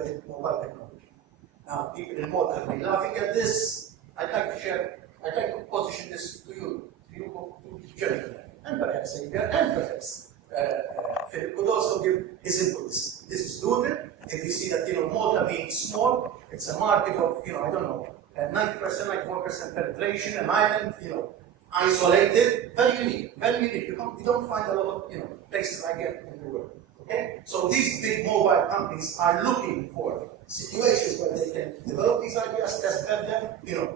embedded mobile technology. Now, people in Malta have been laughing at this. I'd like to position this to you gentlemen, and perhaps Saviour, and perhaps Philip could also give his input. This is doable. If you see that, Malta being small, it's a market of, I don't know, 90%, 94% penetration, an island, isolated, very unique, very unique. You don't find a lot of, places like that in the world. Okay? So these big mobile companies are looking for situations where they can develop these ideas, test them,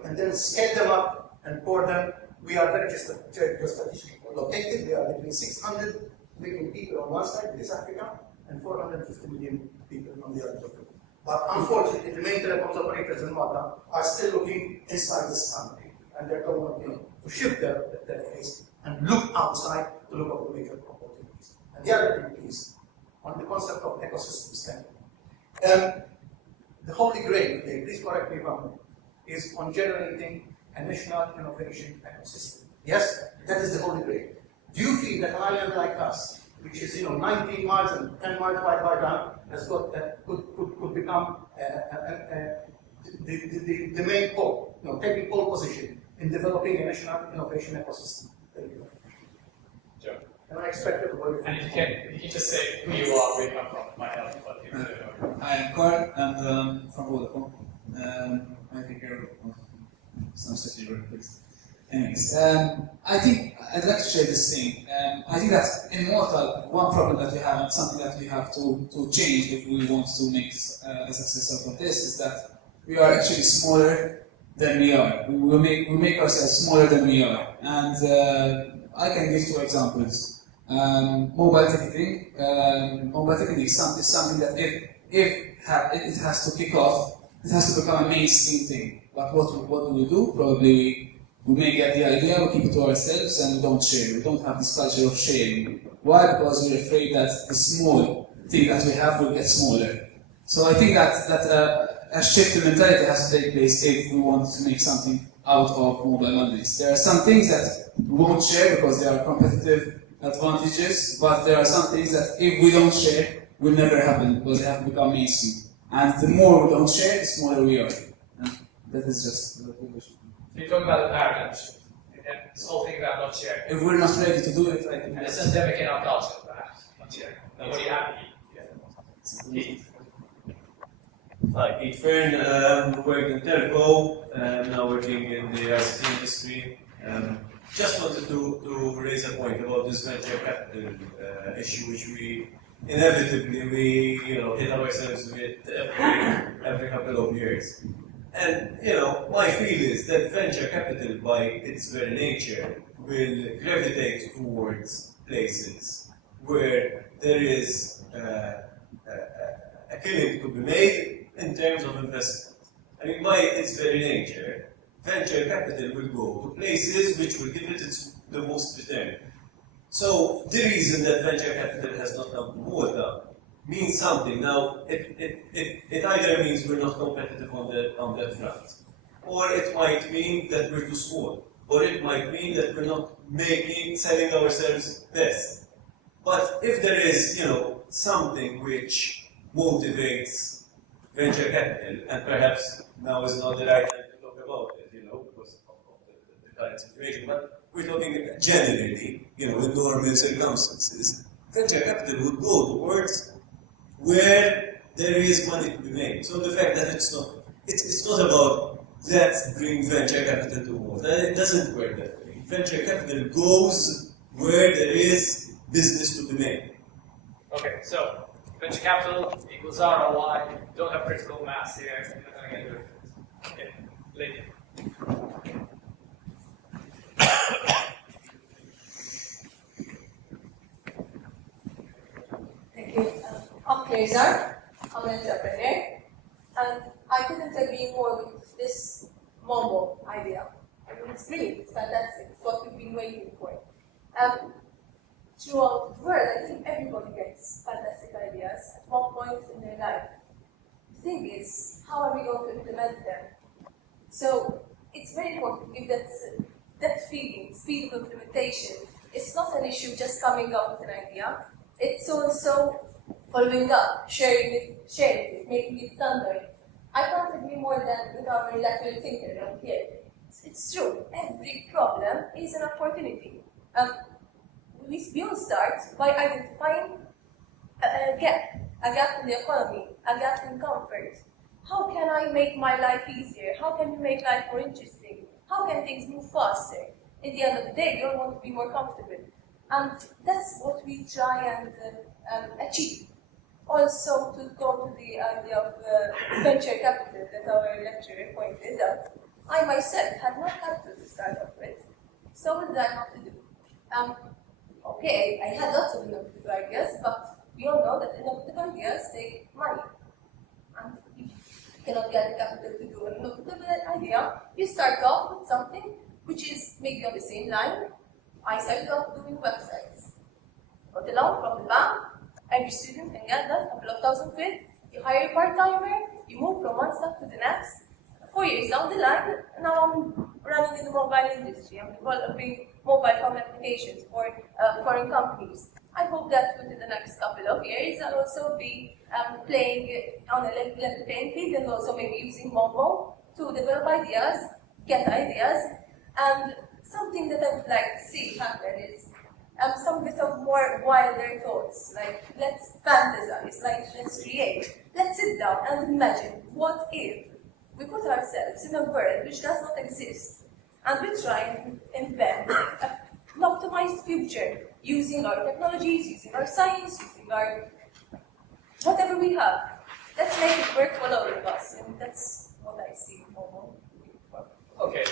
and then scale them up and pour them. We are very strategically located. We are between 600 million people on one side, which is Africa, and 450 million people on the other side. But unfortunately, the main telecoms operators in Malta are still looking inside this country, and they're going to shift their face and look outside to look at the major opportunities. And the other thing is, on the concept of ecosystem standing. The holy grail, please correct me if I'm wrong, is on generating a national innovation ecosystem. Yes, that is the holy grail. Do you feel that an island like us, which is 19 miles and 10 miles wide by ground, has got could become the main pole, taking pole position in developing a national innovation ecosystem? Thank you. Sure. And I expect everybody. And if you can just say who you are, where you come from, might help. I'm Carl, and from Vodafone. I take care of some strategy work, please. Anyways, I think I'd like to share this thing. I think that in Malta, one problem that we have, and something that we have to change if we want to make a success out of this, is that we are actually smaller than we are. We make ourselves smaller than we are. And I can give two examples. Mobile ticketing. Mobile ticketing is something that if it has to kick off, it has to become a mainstream thing. But what do we do? Probably we may get the idea, we keep it to ourselves, and we don't share. We don't have this culture of sharing. Why? Because we're afraid that the small thing that we have will get smaller. So I think that a shift in mentality has to take place if we want to make something out of Mobile Mondays. There are some things that we won't share because they are competitive advantages, but there are some things that if we don't share, will never happen because they have to become mainstream. And the more we don't share, the smaller we are. And that is just the wish. So you're talking about the paradigm shift. And this whole thing about not sharing. If we're not ready to do it, I think and it's endemic in our culture, perhaps, not sharing. Now, what do you have to eat? Hi, Pete Fern, worked in telco, now working in the ICT industry. Just wanted to raise a point about this venture capital issue, which we inevitably hit ourselves with every couple of years. And my feel is that venture capital, by its very nature, will gravitate towards places where there is a killing to be made in terms of investment. I mean, by its very nature, venture capital will go to places which will give it the most return. So the reason that venture capital has not come to Malta means something. Now, it either means we're not competitive on that front, or it might mean that we're too small, or it might mean that we're not selling ourselves best. But if there is, something which motivates venture capital, and perhaps now is not the right time to talk about it, because of the current situation, but we're talking generally, in normal circumstances, venture capital would go towards where there is money to be made. So the fact that it's not about let's bring venture capital to Malta, it doesn't work that way. Venture capital goes where there is business to be made. Okay, so venture capital equals ROI. Don't have critical mass here. You're not going to get it. Okay, later. Thank you. I'm Cesar. I'm an entrepreneur. And I couldn't agree more with this Momo idea. I mean, it's brilliant, it's fantastic, it's what we've been waiting for. Throughout the world, I think everybody gets fantastic ideas at one point in their life. The thing is, how are we going to implement them? So it's very important to give that feeling, speed of implementation. It's not an issue just coming up with an idea. It's also following up, sharing it, making it standard. I can't agree more than with our lateral thinker around here. It's true, every problem is an opportunity. We all start by identifying a gap in the economy, a gap in comfort. How can I make my life easier? How can we make life more interesting? How can things move faster? At the end of the day, we all want to be more comfortable. And that's what we try and achieve. Also, to go to the idea of venture capital that our lecturer pointed out, I myself had no capital to start off with. So what did I have to do? Okay, I had lots of innovative ideas, but we all know that innovative ideas take money. And if you cannot get the capital to do an innovative idea, you start off with something which is maybe on the same line. I started off doing websites. Got a loan from the bank. Every student can get that, a couple of thousand quid. You hire a part-timer, you move from one step to the next. 4 years down the line, now I'm running in the mobile industry. I'm developing mobile phone applications for foreign companies. I hope that within the next couple of years, I'll also be playing on a level playing field and also maybe using Momo to develop ideas, get ideas, and something that I would like to see happen is some bit of more wilder thoughts, like let's fantasize, like let's create. Let's sit down and imagine what if we put ourselves in a world which does not exist and we try and invent an optimized future using our technologies, using our science, using our whatever we have. Let's make it work for all of us, and that's what I see. Okay.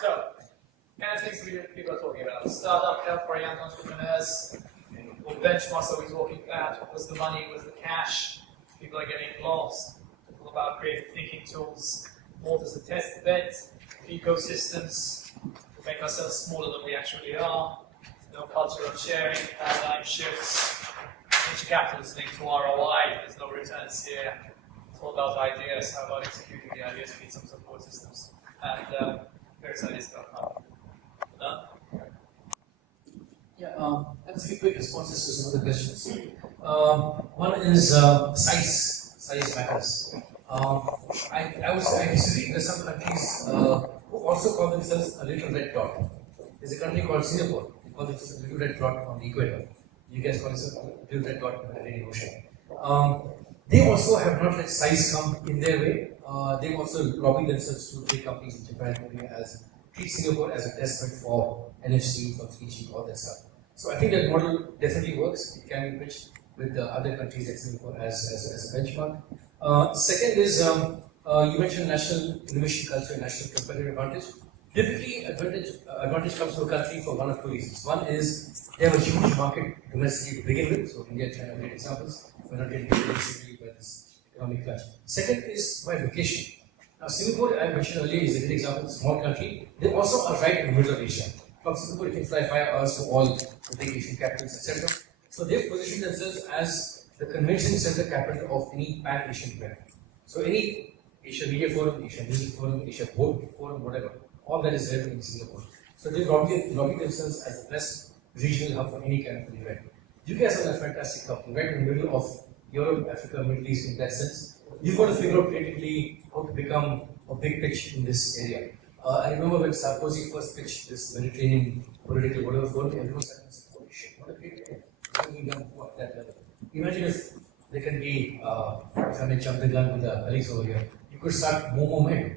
So, kind of things people are talking about. Startup help for young entrepreneurs. What benchmarks are we talking about? What's the money? What's the cash? People are getting lost. Talking about creative thinking tools. Malta's a test bed. Ecosystems. To make ourselves smaller than we actually are. No culture of sharing. Paradigm shifts. Venture capital is linked to ROI. There's no returns here. It's all about ideas. How about executing the ideas? We need some support systems. And various ideas about how. Done? Yeah, let's give quick responses to some of the questions. One is size. Size matters. I would say I disagree. There's some countries who also call themselves a little red dot. There's a country called Singapore. They call themselves a little red dot on the equator. You guys call themselves a little red dot on the Atlantic Ocean. They also have not let size come in their way. They've also lobbied themselves to big companies in Japan, Korea, as treat Singapore as a test bed for NFC, for 3G, all that stuff. So I think that model definitely works. It can be pitched with the other countries like Singapore as a benchmark. Second is, you mentioned national innovation culture, national competitive advantage. Typically, advantage comes to a country for one of two reasons. One is they have a huge market domestically to begin with, so India, China are great examples. We're not getting basically by this economic clutch. Second is by location. Now, Singapore, I mentioned earlier, is a good example, small country. They also are right in the middle of Asia. From Singapore, you can fly 5 hours to all the big Asian capitals, etc. So they've positioned themselves as the convention center capital of any pan-Asian event. So any Asia Media Forum, Asia Music Forum, Asia Board Forum, whatever, all that is there in Singapore. So they've lobbied themselves as the best regional hub for any kind of an event. You guys are a fantastic company, right in the middle of Europe, Africa, Middle East in that sense. You've got to figure out creatively how to become a big pitch in this area. I remember when Sarkozy first pitched this Mediterranean political whatever forum, everyone said, holy shit, what a great idea. Something done at that level. Imagine if there can be, if I may jump the gun with the colleagues over here, you could start MoMoMed,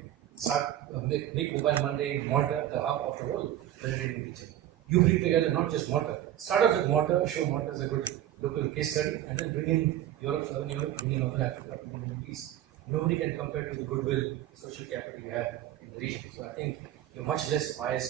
make Mobile Monday Malta the hub of the whole Mediterranean region. You bring together not just Malta. Start off with Malta, show Malta as a good local case study, and then bring in Europe, Southern Europe, bring in Northern Africa, bring in the Middle East. Nobody can compare to the goodwill, social capital you have in the region. So I think you're much less biased